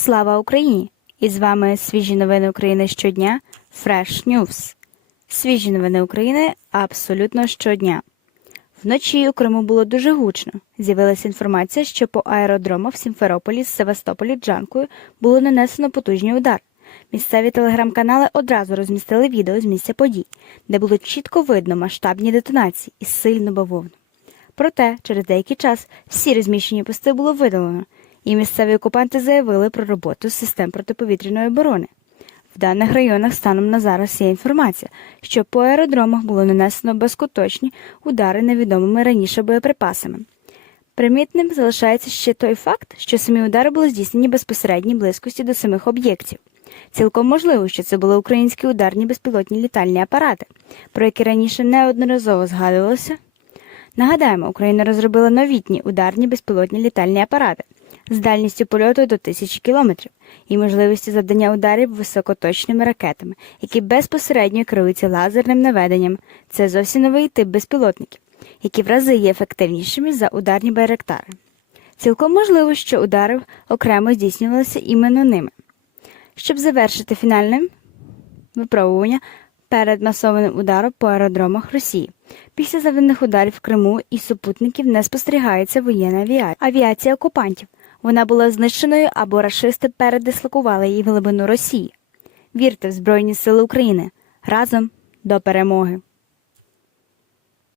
Слава Україні! І з вами свіжі новини України щодня Fresh News. Свіжі новини України абсолютно щодня. Вночі у Криму було дуже гучно. З'явилася інформація, що по аеродромах в Сімферополі з Севастополі Джанкою було нанесено потужний удар. Місцеві телеграм-канали одразу розмістили відео з місця подій, де було чітко видно масштабні детонації і сильну бавовну. Проте, через деякий час всі розміщені пости було видалено, і місцеві окупанти заявили про роботу систем протиповітряної оборони. В даних районах станом на зараз є інформація, що по аеродромах було нанесено безкоточні удари невідомими раніше боєприпасами. Примітним залишається ще той факт, що самі удари були здійснені безпосередній близькості до самих об'єктів. Цілком можливо, що це були українські ударні безпілотні літальні апарати, про які раніше неодноразово згадувалося. Нагадаємо, Україна розробила новітні ударні безпілотні літальні апарати з дальністю польоту до тисячі кілометрів і можливістю завдання ударів високоточними ракетами, які безпосередньо керуються лазерним наведенням. Це зовсім новий тип безпілотників, які в рази є ефективнішими за ударні байрактари. Цілком можливо, що удари окремо здійснювалися іменно ними. Щоб завершити фінальним випробування перед масованим ударом по аеродромах Росії. Після завданих ударів в Криму і супутників не спостерігається воєнна авіація окупантів. Вона була знищеною або рашисти передислокували її в глибину Росії. Вірте в Збройні Сили України разом до перемоги!